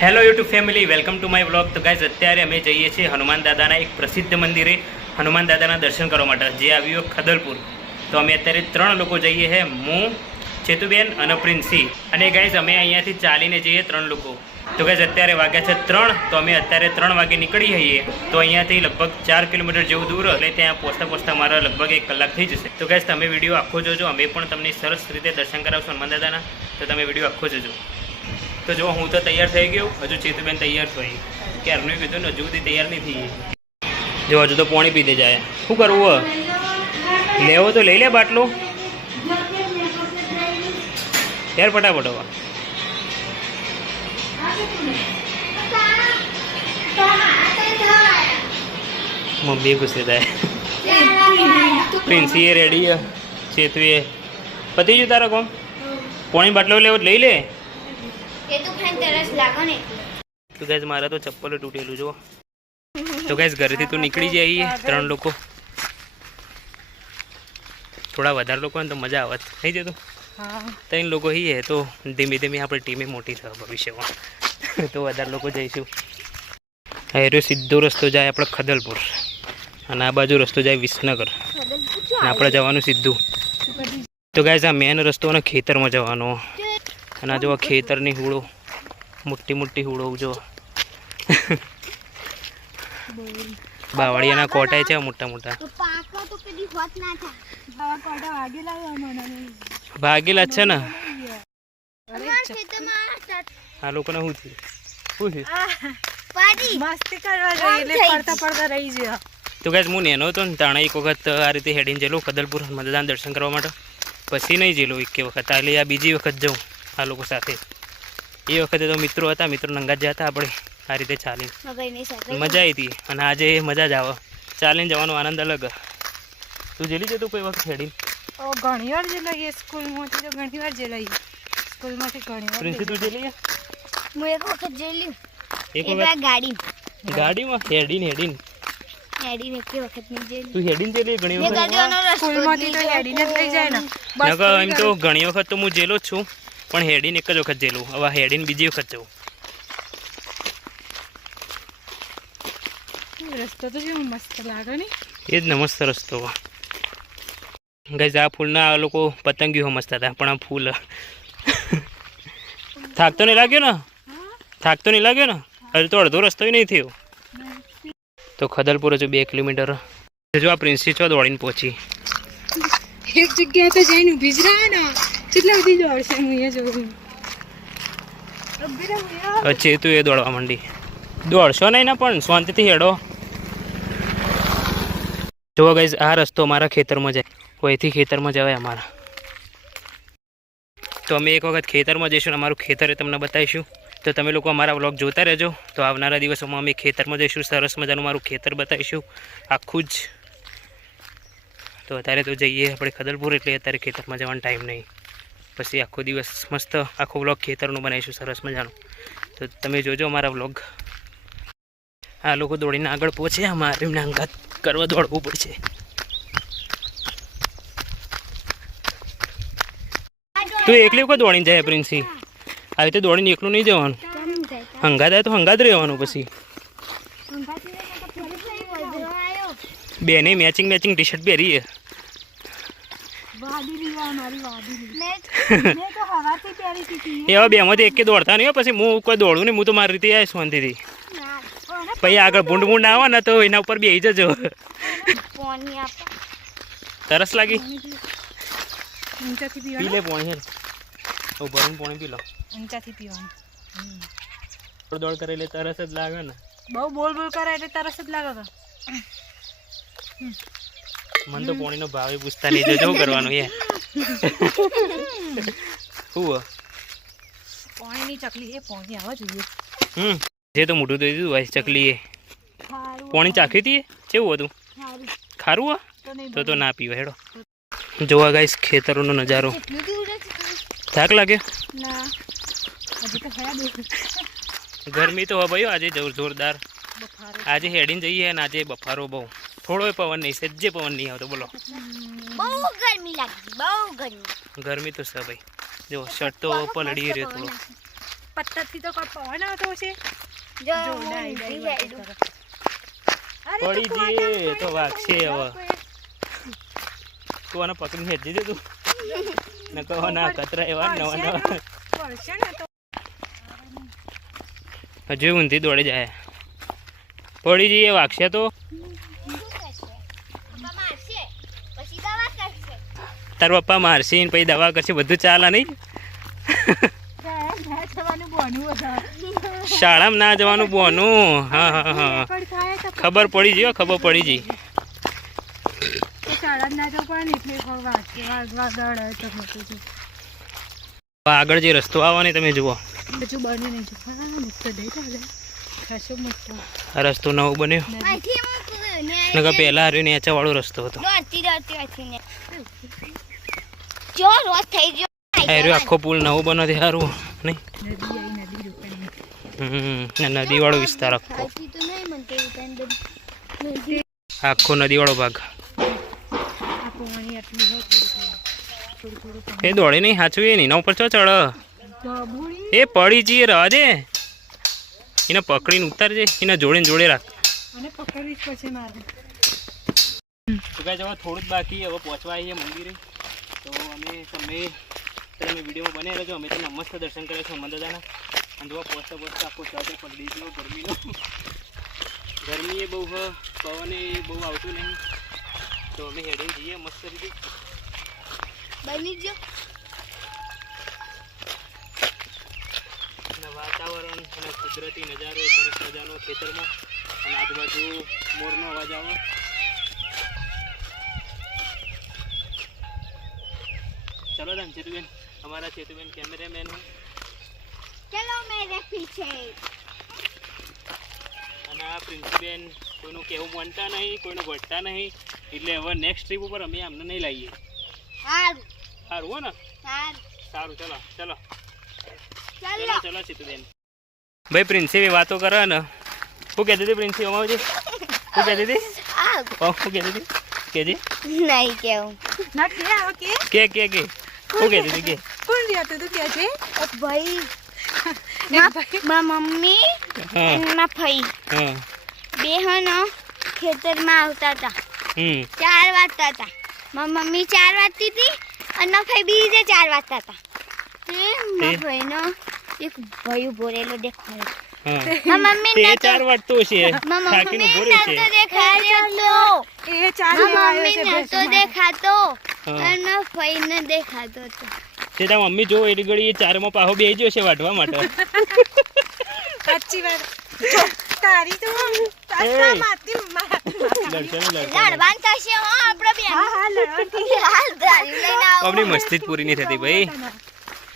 Hello YouTube family, welcome to my vlog. તો guys, અત્યારે અમે જઈએ છીએ હનુમાન દાદાના એક પ્રસિદ્ધ મંદિરે હનુમાન દાદાના દર્શન કરવા માટે, જે આવ્યું ખદલપુર. તો અમે અત્યારે 3 લોકો જઈએ છીએ, હું, ચેતુબેન અને પ્રિન્સી. અને ગાઈઝ, અમે અહીંયાથી ચાલીને જઈએ 3 લોકો. તો ગાઈઝ, અત્યારે વાગ્યા છે 3. તો અમે અત્યારે 3 વાગે નીકળી જઈએ. તો અહીંયાથી લગભગ 4 કિલોમીટર જેવું દૂર, એટલે ત્યાં પહોંચતા મારા લગભગ 1 કલાક થઈ જશે. તો ગાઈઝ, તમે વિડીયો આખો જોજો. અમે પણ તમને સરસ રીતે દર્શન કરાવશું હનુમાન દાદાના. તો તમે વિડીયો આખો જોજો. તો જો હું તો તૈયાર થઈ ગયો, હજુ ચેતુબેન તૈયાર થઈ કે એમનું કીધું ને, હજુ સુધી તૈયાર નહીં થઈ. જો હજુ તો પાણી પી દે જાય. શું કરવું? લેવો તો લઈ લે બાટલો યાર, ફટાફટ. મમ્મી ગુસ્સે થાય. પ્રિન્સી રેડી, ચેતુએ પતી ગયું તારા કોમ. પાણી બાટલો લેવો લઈ લે. તો ગાઈઝ, મારા તો ચપ્પલ તૂટેલું જો. તો ગાઈઝ, ઘરેથી તો નીકળી જઈએ 3 લોકો. થોડા વધારે લોકો ને તો મજા આવે થઈ જતું. 3 લોકો છીએ તો ધીમે ધીમે આપણી ટીમે મોટી થાય ભવિષ્યમાં. તો વધારે લોકો જઈશું. એ સીધો રસ્તો જાય આપણે ખદલપુર, અને આ બાજુ રસ્તો જાય વિસનગર, અને આપણે જવાનું સીધું. તો ગાઈઝ, આ મેન રસ્તો ને ખેતરમાં જવાનો. અને આ જો ખેતરની હુળો, મોટી હુળો જો. બાવળિયાના કોટાય છે મોટા. ભાગેલા છે ને આ લોકોને. શું છે? તો ગાઈઝ, હું નેનો હતો ને તાણે એક વખત આ રીતે હેડીને જેલો ખદલપુર દાદાના દર્શન કરવા માટે. પછી નહીં જેલો એક વખત, એટલે આ બીજી વખત જાઉં આ લોકો સાથે. એ વખતે તો મિત્રો હતા, મિત્રો નંગા જ હતા આપણે આ રીતે ચાલીને. મજા આવી હતી, અને આજે મજા જ આવે ચાલીને જવાનો આનંદ અલગ. તું જેલી જતું કોઈ વખત હેડીને? ઘણી વાર જેલાઈએ સ્કૂલમાંથી, તો ઘણી વાર જેલાઈએ સ્કૂલમાંથી ઘણી વાર. પ્રિન્સી, તું જેલી? હું એક વખત જેલી. એક વખત ગાડીમાં હેડીને હેડીને એક વખત નહીં જેલી. તું હેડીને જેલી ઘણી વખત? સ્કૂલમાંથી તો હેડીને જ લઈ જાય ને. એમ તો ઘણી વખત તો હું જેલો જ છું, પણ હેડીને એક જ વખત જેલું. હવે હેડીને બીજી વખત જવું. રસ્તો તો જેવો મસ્ત લાગે ને. એ જ ને, મસ્ત રસ્તો. ગાઈઝ, આ ફૂલના આ લોકો પતંગીઓ સમજતા હતા, પણ આ ફૂલ થાક તો નહીં લાગ્યો ને? હજુ તો અડધો રસ્તો નહીં થયો. તો ખદલપુર હજુ 2 કિલોમીટર. જો આ પ્રિન્સી છો દોડીને પહોંચી. એક જગ્યાએ તો જઈને ઊભી જ રહે ને, કેટલા બધી દોડશે. હું અહીંયા જોઉં પછી તું એ દોડવા માંડી. દોડશો નહીં ને, પણ શાંતિથી હેડો. જો ગાઈઝ, આ રસ્તો અમારા ખેતરમાં જાય. કોઈથી ખેતરમાં જવાય અમારા. તો અમે એક વખત ખેતરમાં જઈશું, અમારું ખેતર તમને બતાવીશું. તો તમે લોકો અમારા વ્લોગ જોતા રહેજો. તો આવનારા દિવસોમાં અમે ખેતરમાં જઈશું, સરસ મજાનું મારું ખેતર બતાવીશું આખું જ. તો અત્યારે તો જઈએ આપણે ખદલપુર, એટલે અત્યારે ખેતરમાં જવાનો ટાઈમ નહીં. પછી આખો દિવસ મસ્ત આખો વ્લોગ ખેતરનું બનાવીશું સરસ મજાનું. તો તમે જોજો અમારા વ્લોગ. આ લોકો દોડીને આગળ પહોંચે, અમારે એમને અંગાત કરવા દોડવું પડશે. તું એકલી કોઈ દોડીને જાય પ્રિન્સી? આવી રીતે દોડીને એકલું નહીં જવાનું. હંગાત આવે તો હંગાત રહેવાનું. પછી બેને મેચિંગ ટી શર્ટ પહેરીએ. એવા બેમાંથી એક દોડતા નહીં. પછી હું કોઈ દોડું નહીં, હું તો મારી રીતે આવીશ શાંતિથી. પછી આગળ ભૂંડ આવે ને તો એના ઉપર બેસી જજો. તરસ લાગી? પી લે પાણી. ભરીને પાણી પી લો. ઊંચાથી પીવાનું. દોડ કરે એટલે તરસ જ લાગે ને. બહુ બોલ કરે એટલે તરસ જ લાગે. મને તો પાણીનો ભાવ પૂછતા નહીં. જવું કરવાનું યાર. શું પાણીની ચકલી એ પાણી આવવા જોઈએ. જે તો મોટું થઈ દીધું ભાઈ ચકલી એ. પાણી ચાખી હતી કેવું હતું? ખારું? તો ના પીવા. હેડો જોવા ગાઈસ ખેતરોનો નજારો. થાક લાગે? ગરમી તો ભાઈ આજે જોરદાર. આજે હેડીને જઈએ ને આજે બફારો બહુ. થોડો પવન નહીં, સજ્જે પવન નહીં આવતો. બોલો, બહુ ગરમી લાગી, બહુ ગરમી. ગરમી તો છે ભાઈ. જો શર્ટ તો પલળી રહ્યો થોડો. પત્તાથી તો કોઈ પવન આવતો છે. જો જો હું ડાઈ ઊંધી ડાઈ હેડું. અરે પડી તું જઈએ કોના તો વાગશે હવે. કોઈ- તું આને પકડીને હેજી દે તું ને કહો ના કતરા એવા નવા પડશે નવા ને, પડશે ને તો હજુ ઊંધી દોડી જાય. પડી જઈએ વાગશે તો શું કરશે? પપ્પા મારશે પછી દવા કરશે. તાર પપ્પા મારશે ને પછી દવા કરશે બધું ચાલે નહીં. ના થવાનું બોનું વધારે. શાળામાં ના જવાનું બોનું. હા હા હા પણ થાય તો ખબર પડી જઈ હો, ખબર પડી જઈ. તો શાળા ના જવું પડે ને એટલે વાગવા દળ તો મોટું છે. આગળ જે રસ્તો આવવાની તમે જુઓ. હજુ બની નહીં જો હા મોટો દઈ ચાલે ખાસો મોટો આ રસ્તો નવો બન્યો. અહીંથી હું ને નકર પહેલા હાર્યો નેચા વાળો રસ્તો હતો. દોડતી ને જો રોજ થઈ ગયો. હાર્યો આખો પુલ નવો બનો તે સારું નહીં. નદી આવી નદી રોકાઈ ને નદી વાળો વિસ્તાર આખો ખાતી તો નહીં મને કેવું આખો નદી વાળો ભાગ. આ પોણી આટલી હોય થોડું એ દોડે નહીં સાચું એ નહીં એના ઉપર ચો ચડ. ગભુડી એ પડી જઈએ રવા દે એને પકડીને ઉતારજે એને જોડે ને જોડે રાખ. અને પકડવી જ પડશે મારે તો કાંઈ હવે થોડું જ બાકી હવે પહોંચવા આવીએ મંદિરે. તો અમે તમે વિડીયોમાં બને રહેજો. અમે તમને મસ્ત દર્શન કરે છે હનુમાન દાદાના. અને જો પહોંચતા પહોંચતા આખો ચાર્જર પકડી ગયો ગરમીનો. ગરમી એ બહુ હ પવન એ બહુ આવતું નહીં. તો અમે હેડી જઈએ મસ્ત રીતે. બની ગયો. અને વાતાવરણ અને કુદરતી નજારો સરસ મજાનો ખેતરમાં અને આજુબાજુ મોરનો અવાજ આવે. ચલો then ચેતુબેન અમારા ચેતુબેન કેમેરામેન ચલો મેરે પીછે. અને આ પ્રિન્સીબેન કોઈનું કહેવું માનતા નહીં કોઈનું ભટતા નહીં એટલે હવે નેક્સ્ટ ટ્રીપ ઉપર અમે અમને નહીં લાવીએ. સારું સારું હો ને સારું સારું ચલો ચલો ચાલો. ચલો ચલો ચેતુબેન. ભાઈ પ્રિન્સી વાતો કરે ને શું કહેતી હતી પ્રિન્સી અમાવજી શું કહેતી હતી શું કહેતી હતી કેજી નહીં કેવું. ના કે આવો કે કે શું કહેતી હતી કે કોણ રહ્યા તું કે છે ભાઈ ભાઈ મારા મમ્મી હા અને મારા ફઈ હા બે હનો ખેતરમાં આવતા હતા. 4 વાગતા હતા. મારી મમ્મી 4 વાગતી હતી અને મારા ફઈ બીજે 4 વાગતા હતા. મારા ફઈનો એક ભાઈ ઉભો રહેલો દેખાયો. હા મારા મમ્મી તે નતો 4 વાટતો છે મારા થાકીને મમ્મી ભોરે છે. નતો દેખાતો. એ ચાર મારા મમ્મી નતો દેખાતો હા. અને મારા ફઈને દેખાતો હતો. તે તાર મમ્મી જો એટલી ઘડી 4માં પાહો બેહી ગયો છે વાઢવા માટે. સાચી વાત જો, તારી તો તારા માતી દર્શન લડવાન થશે હો આપણે બે. હા હા લડવાની હાલ ગાડી લઈને આવો. આપણી મસ્તી જ પૂરી નહીં થતી ભાઈ.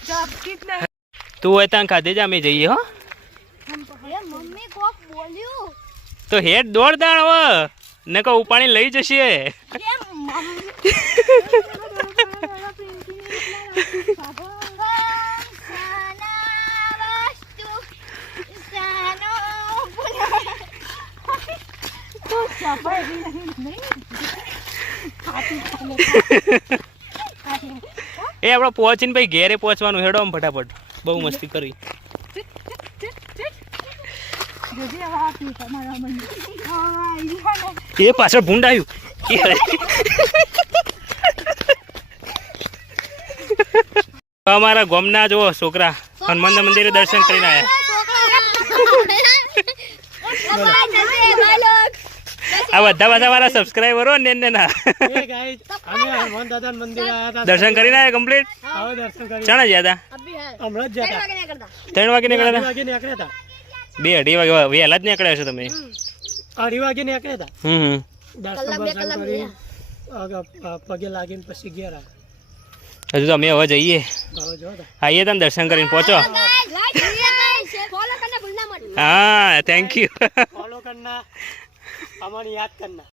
જોબ કિટ ના તું હોય ત્યાં ખાધે જ અમે જઈએ હો. એ મમ્મી કોક બોલ્યું. તો હેડ દોડ દાણ હવે ને કહો ઉપાણી લઈ જશે. એ મમ્મી એ આપણે પહોંચીને ભાઈ ઘેરે પહોંચવાનું હેડો આમ ફટાફટ. બહુ મસ્તી કરી. જોજે હવે આપી તમારા મને એ પાછળ ભૂંડ આવ્યું. અમારા ગામના જો છોકરા હનુમાન મંદિરે દર્શન કરીને આવ્યા. આ બધા મારા સબસ્ક્રાઈબરો ને ના દર્શન કરીને આવ્યા કમ્પ્લીટ. ચાણા ગયા હતા 3 વાગે નીકળ્યા હતા. 2-2:30 વાગે વહેલા જ નીકળ્યા છો તમે. 2:30 વાગે નીકળ્યા હતા. પગે લાગીને પછી ગયા. હજુ તો અમે હવે જઈએ હવે જો આવીએ તમે દર્શન કરીને પહોંચો. હા થેન્ક યુ. ફોલો કરના અમારી યાદ કરના.